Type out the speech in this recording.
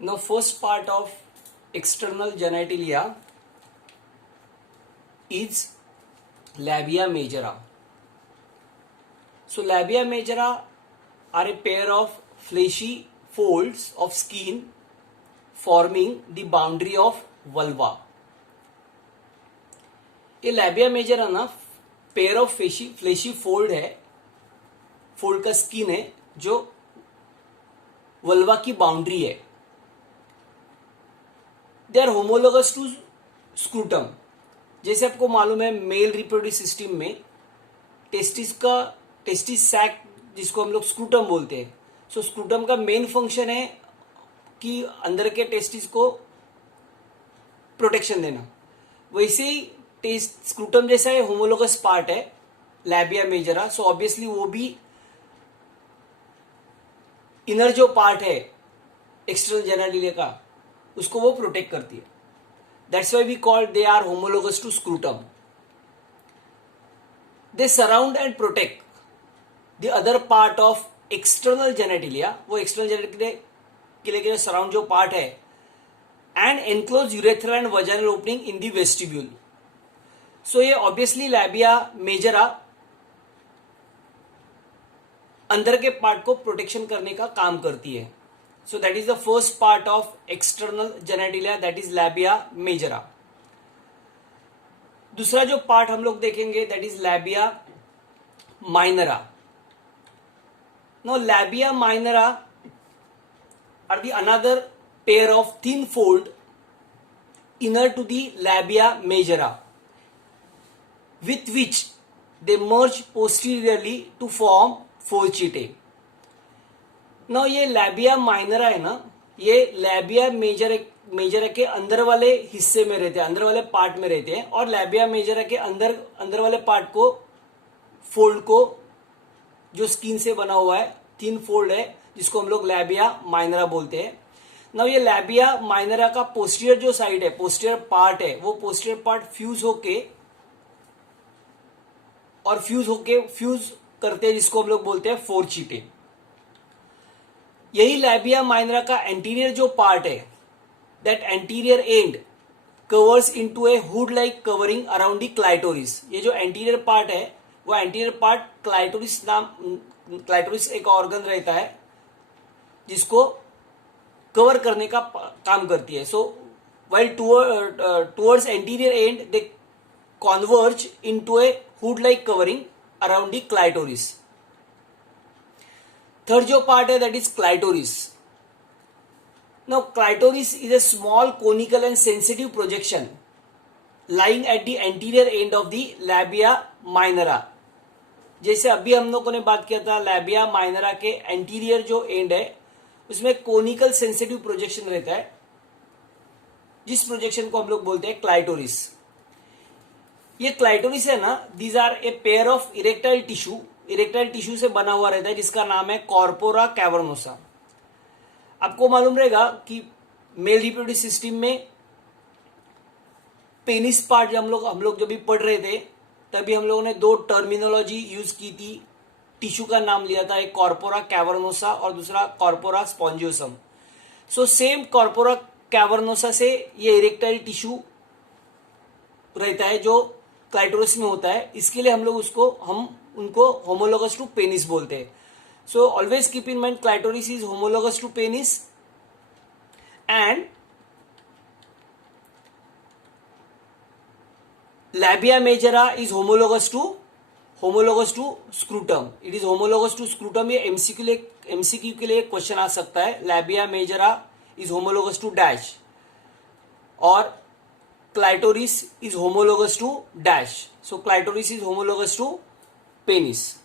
Now, first part of external genitalia is labia majora. So, labia majora are a pair of fleshy folds of skin forming the boundary of vulva. ये labia majora ना pair of fleshy fold है, fold का skin है जो vulva की boundary है. They are homologous to scrotum. जैसे आपको मालूम है मेल रिप्रोडक्टिव सिस्टम में टेस्टिस सैक जिसको हम लोग स्क्रूटम बोलते हैं. सो स्क्रूटम का मेन फंक्शन है कि अंदर के टेस्टिस को प्रोटेक्शन देना. वैसे ही स्क्रूटम जैसा है होमोलोगस पार्ट है लैबिया मेजरा. सो ऑब्वियसली वो भी इनर जो पार्ट है एक्सटर्नल जेनिटलिया का उसको वो प्रोटेक्ट करती है. That's why we call they are homologous to scrotum. They surround and protect the other part of external genitalia. वो एक्सटर्नल जेनिटलिया के लिए सराउंड जो पार्ट है and enclose urethra and vaginal opening in the vestibule. So ये obviously labia majora अंदर के part को protection करने का काम करती है. So that is the first part of external genitalia, that is labia majora. दूसरा जो पार्ट हम लोग देखेंगे that is labia minora. No labia minora are the another pair of thin fold inner to the labia majora with which they merge posteriorly to form falcipae. Now ये labia minora है ना, ये labia majora के अंदर वाले हिस्से में रहते हैं, अंदर वाले पार्ट में रहते हैं. और labia majora के अंदर वाले पार्ट को फोल्ड को जो स्किन से बना हुआ है थिन फोल्ड है जिसको हम लोग labia minora बोलते हैं. नाउ ये लैबिया माइनरा का पोस्टीरियर जो साइड है, पोस्टीरियर पार्ट है, वो पोस्टीरियर पार्ट फ्यूज करते हैं जिसको हम लोग बोलते हैं फोर्चिटे. यही लैबिया माइनरा का एंटीरियर जो पार्ट है that anterior and covers into A hood like covering around the clitoris. ये जो एंटीरियर पार्ट है वो एंटीरियर पार्ट क्लाइटोरिस एक ऑर्गन रहता है जिसको कवर करने का काम करती है. So while towards anterior and they converge into A hood like covering around the clitoris. Third जो पार्ट है that is clitoris. Now clitoris is a small conical and sensitive projection lying at the anterior end of the labia minora. जैसे अभी हम लोगों ने बात किया था लैबिया माइनरा के एंटीरियर जो एंड है उसमें कोनिकल सेंसिटिव प्रोजेक्शन रहता है जिस प्रोजेक्शन को हम लोग बोलते हैं क्लाइटोरिस. ये क्लाइटोरिस है ना, these are a pair of erectile tissue से बना हुआ रहता है जिसका नाम है कॉर्पोरा कैवर्नोसा. आपको मालूम रहेगा कि मेल रिप्रोडक्टिव सिस्टम में पेनिस पार्ट हम लोग जब भी पढ़ रहे थे तभी हम लोगों ने दो टर्मिनोलॉजी यूज की थी. टिश्यू का नाम लिया था, एक कॉर्पोरा कैवर्नोसा और दूसरा corpora spongiosum. So same corpora cavernosa से ये इरेक्टाइल टिश्यू रहता है जो क्लाइटोरिस में होता है. इसके लिए हम उनको होमोलोगस टू पेनिस बोलते हैं. So always keep in mind clitoris is homologous to penis and labia majora is homologous to scrotum. It is homologous to scrotum. ये एमसीक्यू के लिए क्वेश्चन आ सकता है. Labia majora is homologous to dash और clitoris is homologous to dash. So clitoris is homologous to penis.